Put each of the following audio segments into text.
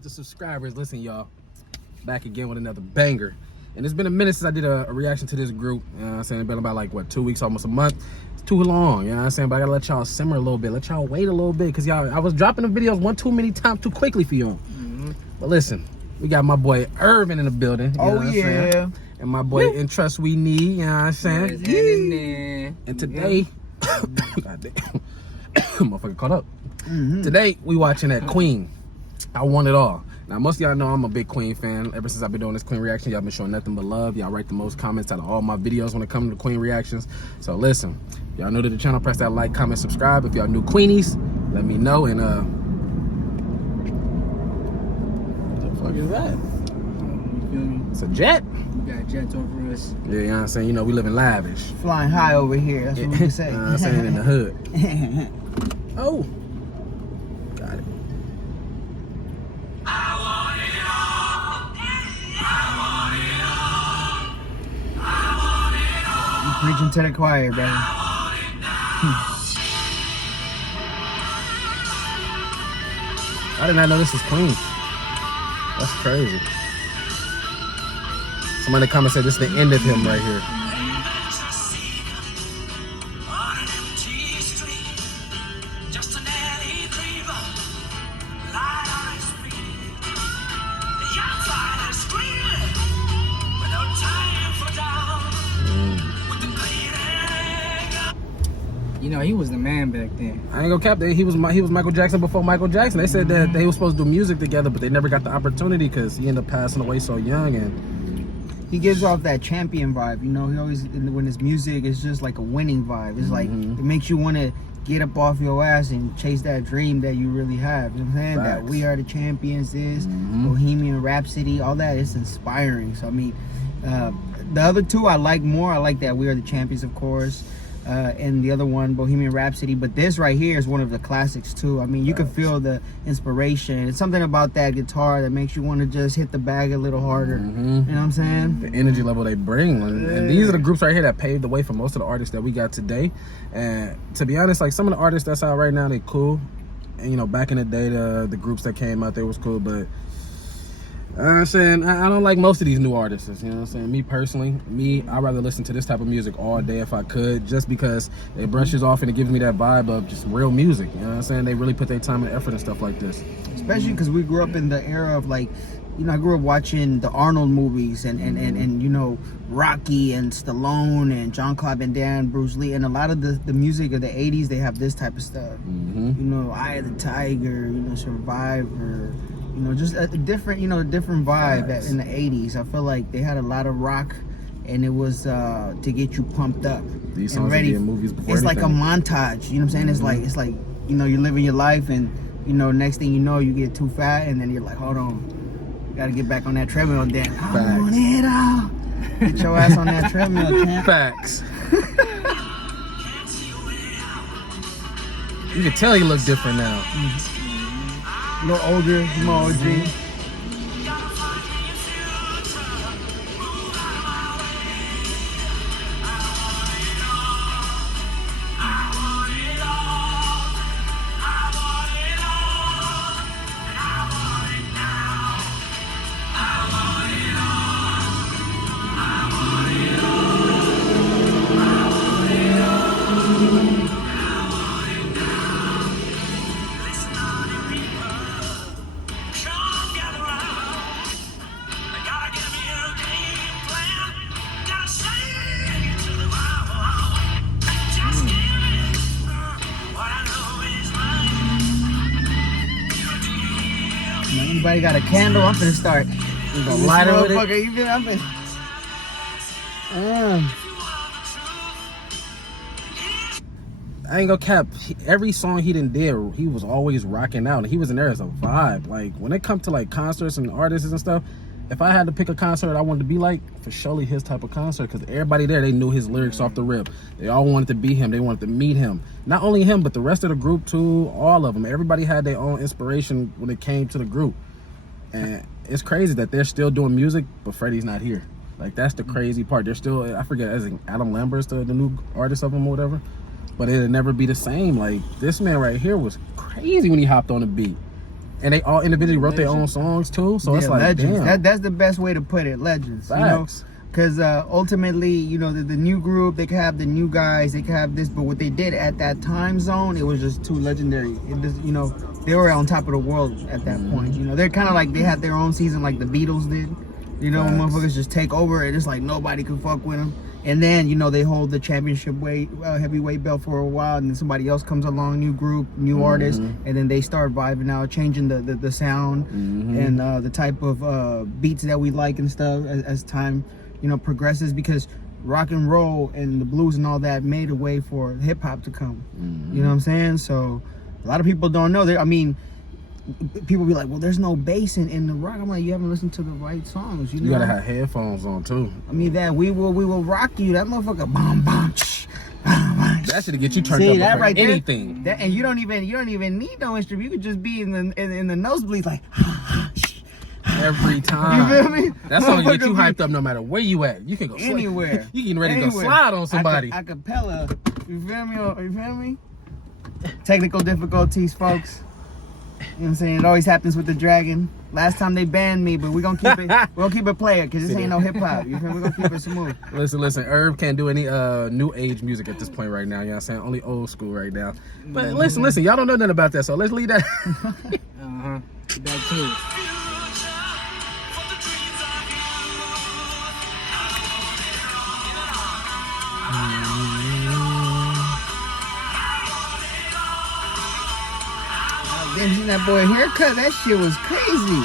with the subscribers. Listen, y'all, back again with another banger. And it's been a minute since I did a reaction to this group. You know what I'm saying? It's been about like, what, 2 weeks, almost a month. It's too long, you know what I'm saying? But I gotta let y'all simmer a little bit. Let y'all wait a little bit. Because y'all, I was dropping the videos one too many times too quickly for y'all. But listen, we got my boy Irvin in the building. You know what I'm saying? And my boy In Trust We Need, you know what I'm saying? And today, God damn, motherfucker caught up. Today, we watching that Queen. I Want It All. Now, most of y'all know I'm a big Queen fan. Ever since I've been doing this Queen reaction, y'all been showing nothing but love. Y'all write the most comments out of all my videos when it comes to Queen reactions. So listen, y'all new to the channel, press that like, comment, subscribe. If y'all new Queenies, let me know. And what the fuck is that? You feel me? It's a jet? We got jets over us. Yeah, you know what I'm saying? You know, we live in lavish. Flying high over here, that's what we can say. You know what I'm saying? In the hood. Oh. Got it. You preaching to the choir, brother. I did not know this was Queen. That's crazy. Somebody in the comments said this is the end of him right here. You know, he was the man back then. I ain't gonna cap that. He was Michael Jackson before Michael Jackson. They said that they were supposed to do music together, but they never got the opportunity because he ended up passing away so young. And he gives off that champion vibe. You know, he always, when his music is just like a winning vibe. It's like, it makes you want to get up off your ass and chase that dream that you really have. You know what I'm saying? Facts. That We Are the Champions is, Bohemian Rhapsody, all that is inspiring. So, I mean, the other two I like more. I like that We Are the Champions, of course. And the other one, Bohemian Rhapsody. But this right here is one of the classics too. I mean, you can feel the inspiration. It's something about that guitar that makes you want to just hit the bag a little harder. You know what I'm saying? The energy level they bring. And these are the groups right here that paved the way for most of the artists that we got today. And to be honest, like some of the artists that's out right now, they cool. And you know, back in the day, the groups that came out there was cool, but I'm saying I don't like most of these new artists. You know what I'm saying? Me personally, I'd rather listen to this type of music all day if I could, just because it brushes off and it gives me that vibe of just real music. You know what I'm saying? They really put their time and effort and stuff like this. Especially because we grew up in the era of like, you know, I grew up watching the Arnold movies and you know, Rocky and Stallone and Jean-Claude Van Damme, Bruce Lee, and a lot of the music of the 80s, they have this type of stuff. You know, Eye of the Tiger, you know, Survivor. You know, just a different, you know, different vibe in the 80s. I feel like they had a lot of rock, and it was to get you pumped up. These songs and ready. Would be in movies before it's anything. like a montage. You know what I'm saying? It's like, you know, you're living your life, and you know, next thing you know, you get too fat, and then you're like, hold on, you gotta get back on that treadmill. Then I want it all. Get your ass on that treadmill, champ. Facts. You can tell he looks different now. A little older, more OG. Anybody got a candle? I'm finna start. Lighter with it. You feel? I'm finna. I ain't gonna cap. Every song he done did, he was always rocking out. He was in there as a vibe. Like when it comes to like concerts and artists and stuff, if I had to pick a concert I wanted to be like, for surely his type of concert, because everybody there, they knew his lyrics off the rip. They all wanted to be him. They wanted to meet him. Not only him, but the rest of the group too. All of them. Everybody had their own inspiration when it came to the group. And it's crazy that they're still doing music, but Freddie's not here. Like that's the crazy part. They're still, I forget, as Adam Lambert's the new artist of them or whatever. But it'll never be the same. Like this man right here was crazy when he hopped on the beat. And they all individually wrote their own songs too. So it's like, legends. damn. That's the best way to put it. Legends. Facts. Because ultimately, you know, the new group, they could have the new guys, they could have this, but what they did at that time zone, it was just too legendary. It just, you know, they were on top of the world at that point. You know, they're kind of like they had their own season, like the Beatles did. You know, when motherfuckers just take over, and it's like nobody could fuck with them. And then, you know, they hold the championship heavyweight belt for a while, and then somebody else comes along, new group, new artist, and then they start vibing out, changing the sound and the type of beats that we like and stuff as time, you know, progresses, because rock and roll and the blues and all that made a way for hip hop to come. You know what I'm saying? So a lot of people don't know. I mean, people be like, well, there's no bass in the rock. I'm like, you haven't listened to the right songs. You know? Gotta have headphones on too. I mean, that we will rock you. That motherfucker, bomb bomb. That should get you turned See, up that for right anything. There, and you don't even need no instrument. You could just be in the nosebleeds like. Every time. You feel me? That's gonna get you hyped up no matter where you at. You can go anywhere. You getting ready to go slide on somebody. Acapella. You feel me? You feel me? Technical difficulties, folks. You know what I'm saying? It always happens with the Dragon. Last time they banned me, but we're gonna keep it. We're gonna keep it player, because this ain't no hip hop. You feel me? We're gonna keep it smooth. Listen. Herb can't do any new age music at this point right now. You know what I'm saying? Only old school right now. But listen. Y'all don't know nothing about that, so let's leave that. That too. Damn, seen that boy haircut? That shit was crazy.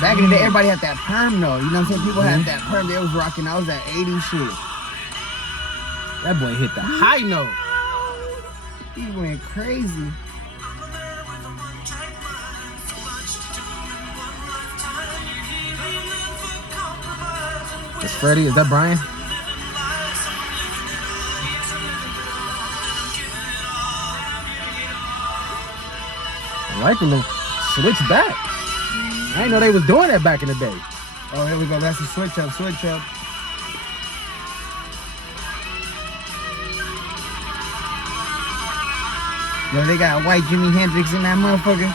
Back in the day, everybody had that perm though. You know what I'm saying? People had that perm. They was rocking. I was that 80s shit. That boy hit the high note. He went crazy. It's Freddie. Is that Brian? I like them switch back. I didn't know they was doing that back in the day. Oh, here we go. That's the switch up. Yo, they got white Jimi Hendrix in that motherfucker.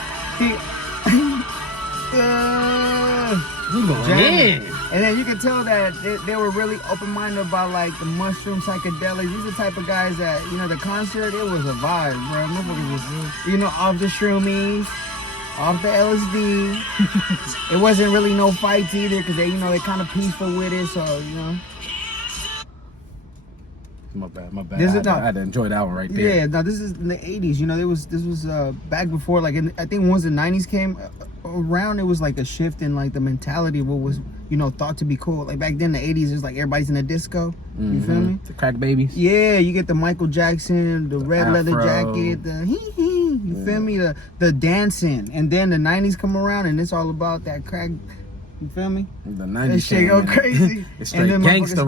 You going in. And then you can tell that they were really open-minded about like the mushroom psychedelics. These are the type of guys that, you know, the concert, it was a vibe, bro. Motherfuckers was, you know, off the shroomies, off the LSD. It wasn't really no fights either, because they, you know, they kind of peaceful with it, so, you know. My bad. I had to enjoy that one right there. Yeah, now this is in the 80s. You know, this was back before, like, I think once the 90s came around, it was like a shift in like the mentality of what was, you know, thought to be cool. Like back then, the 80s, it was like everybody's in a disco. You feel me? The crack babies. Yeah, you get the Michael Jackson, the red leather jacket, the hee. You feel me? The dancing, and then the 90s come around, and it's all about that crack. You feel me? The 90s. That shit go crazy. It's straight gangsta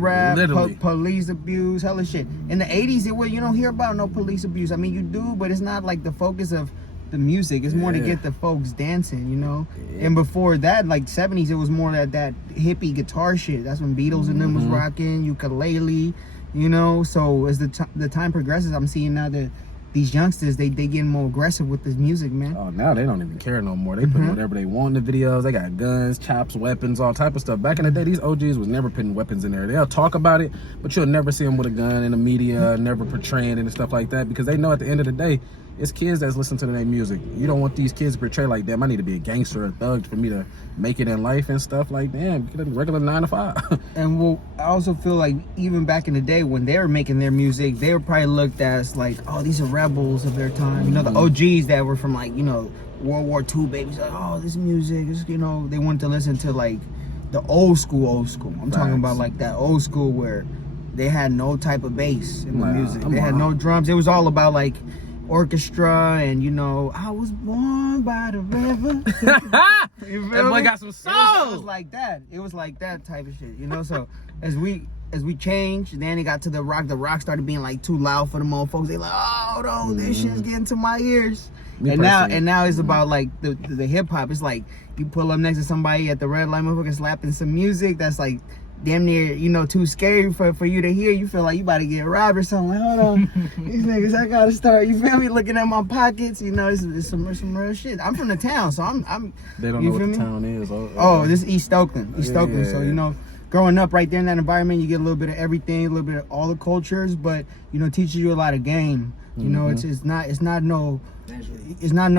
rap. Literally. Police abuse, hella shit. In the 80s, you don't hear about no police abuse. I mean, you do, but it's not like the focus of the music. It's more to get the folks dancing, you know? Yeah. And before that, like 70s, it was more that hippie guitar shit. That's when Beatles and them was rocking, ukulele, you know? So as the time progresses, I'm seeing now that these youngsters, they getting more aggressive with this music, man. Oh, now they don't even care no more. They put whatever they want in the videos. They got guns, chops, weapons, all type of stuff. Back in the day, these OGs was never putting weapons in there. They'll talk about it, but you'll never see them with a gun in the media, never portraying it and stuff like that, because they know at the end of the day, it's kids that's listening to their music. You don't want these kids to portray like, damn, I need to be a gangster or a thug for me to make it in life and stuff. Like, damn, get a regular 9 to 5. And well, I also feel like even back in the day when they were making their music, they were probably looked at as like, oh, these are rebels of their time. You know, the OGs that were from like, you know, World War II babies. Like, oh, this music is, you know, they wanted to listen to like the old school. I'm talking about like that old school where they had no type of bass in the music. They had no drums. It was all about like orchestra and, you know, I was born by the river. That boy got some soul. It was like that. It was like that type of shit, you know. So as we changed, then it got to the rock started being like too loud for the motherfuckers. They like, oh no, this shit's getting to my ears. And now it's about like the hip hop. It's like you pull up next to somebody at the red light, motherfucker slapping some music that's like damn near, you know, too scary for you to hear. You feel like you about to get robbed or something. Like, hold on, these niggas, I gotta start. You feel me? Looking at my pockets, you know, it's some real shit. I'm from the town, so I'm. They don't know what the town is. Oh, this is East Oakland. East Oakland. Yeah. So you know, growing up right there in that environment, you get a little bit of everything, a little bit of all the cultures, but you know, teaches you a lot of game. You know, it's not no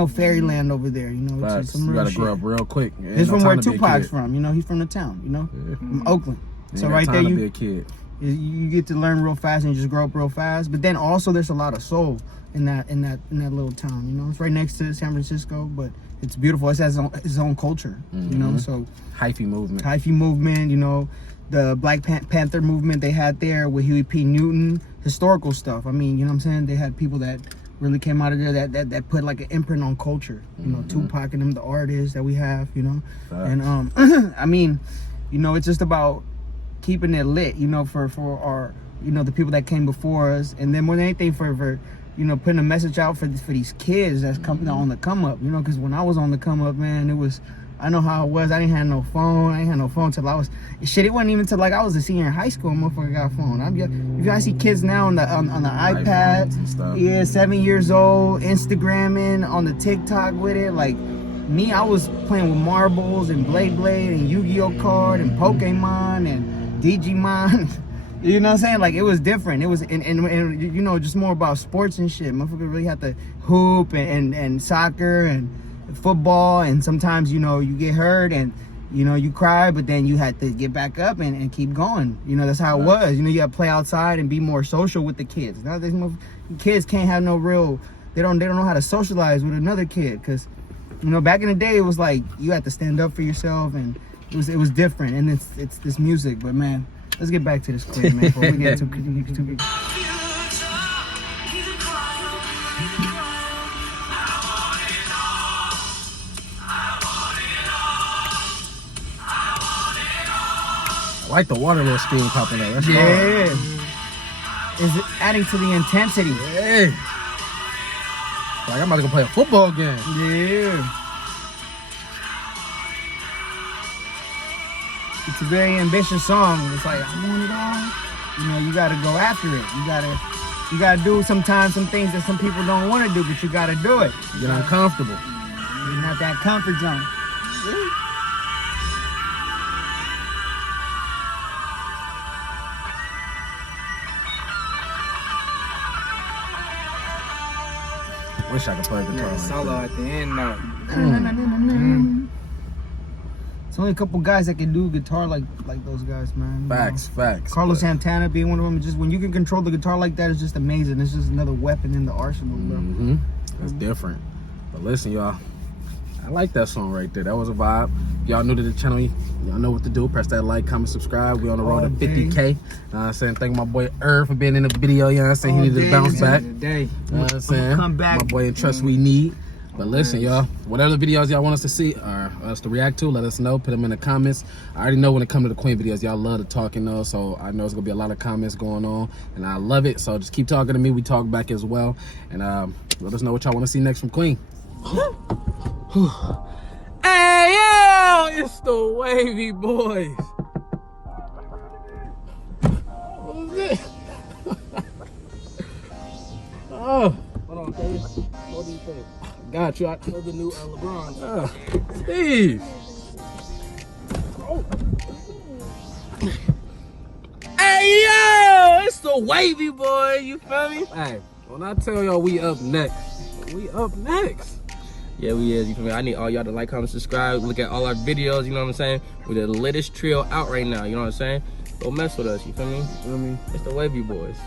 fairyland over there. You know, it's some you real gotta shit. grow up real quick. He's from where Tupac's from. You know, he's from the town. You know, from Oakland. So right there, you be a kid. You get to learn real fast and you just grow up real fast. But then also there's a lot of soul in that little town. You know, it's right next to San Francisco, but it's beautiful. It has its own culture. You know, so Hyphy movement. You know, the Black Panther movement they had there with Huey P. Newton, historical stuff. I mean, you know what I'm saying? They had people that really came out of there that put like an imprint on culture. You know, Tupac and them, the artists that we have. You know, and I mean, you know, it's just about keeping it lit, you know, for our, you know, the people that came before us, and then more than anything for you know, putting a message out for these kids that's coming on the come up, you know, because when I was on the come up, man, it was, I know how it was. I didn't have no phone. I ain't had no phone till I was shit. It wasn't even till like I was a senior in high school. Motherfucker got a phone. If I see kids now on the iPad, and stuff. Yeah, 7 years old, Instagramming on the TikTok with it, like. Me, I was playing with marbles and Blade and Yu-Gi-Oh card and Pokemon and Digimon. You know what I'm saying? Like, it was different. It was, and you know, just more about sports and shit. Motherfucker really had to hoop and soccer and football. And sometimes, you know, you get hurt and, you know, you cry, but then you had to get back up and keep going. You know, that's how it was. You know, you got to play outside and be more social with the kids. Now, these kids can't have no real, they don't know how to socialize with another kid, because, you know, back in the day, it was like you had to stand up for yourself, and it was different. And it's this music, but man, let's get back to this quick, man. Before we get too I like the water little stream popping up. That's hard. Is it adding to the intensity? Yeah. Like, I'm about to go play a football game. Yeah. It's a very ambitious song. It's like, I want it all. You know, you gotta go after it. You gotta do sometimes some things that some people don't want to do, but you gotta do it. You're uncomfortable. You're not that comfort zone. Wish I could play guitar. Like solo that. at the end though. It's only a couple guys that can do guitar like those guys, man. Facts. Carlos Santana being one of them. Just when you can control the guitar like that, it's just amazing. It's just another weapon in the arsenal, bro. It's different. But listen, y'all, I like that song right there. That was a vibe. If y'all new to the channel, y'all know what to do. Press that like, comment, subscribe. We on the road to 50K. I'm saying, thank my boy for being in the video. You know what I'm saying? He needed to bounce back. You know what I'm saying? Come back. My boy in Trust We Need. But listen, y'all, whatever the videos y'all want us to see or us to react to, let us know. Put them in the comments. I already know when it comes to the Queen videos, y'all love to talk, you know, so I know it's going to be a lot of comments going on, and I love it. So just keep talking to me. We talk back as well. And let us know what y'all want to see next from Queen. Hey, yo, it's the Wavy Boys. What was it? Oh. Hold on, Dave. What do you think? Got you. Know the new LeBron. Steve. Oh. Hey, yo, it's the Wavy Boy. You feel me? Hey, when I tell y'all we up next, we up next. Yeah, we is. You feel me? I need all y'all to like, comment, subscribe. Look at all our videos. You know what I'm saying? We're the latest trio out right now. You know what I'm saying? Go mess with us. You feel me? You feel me? It's the Wavy Boys.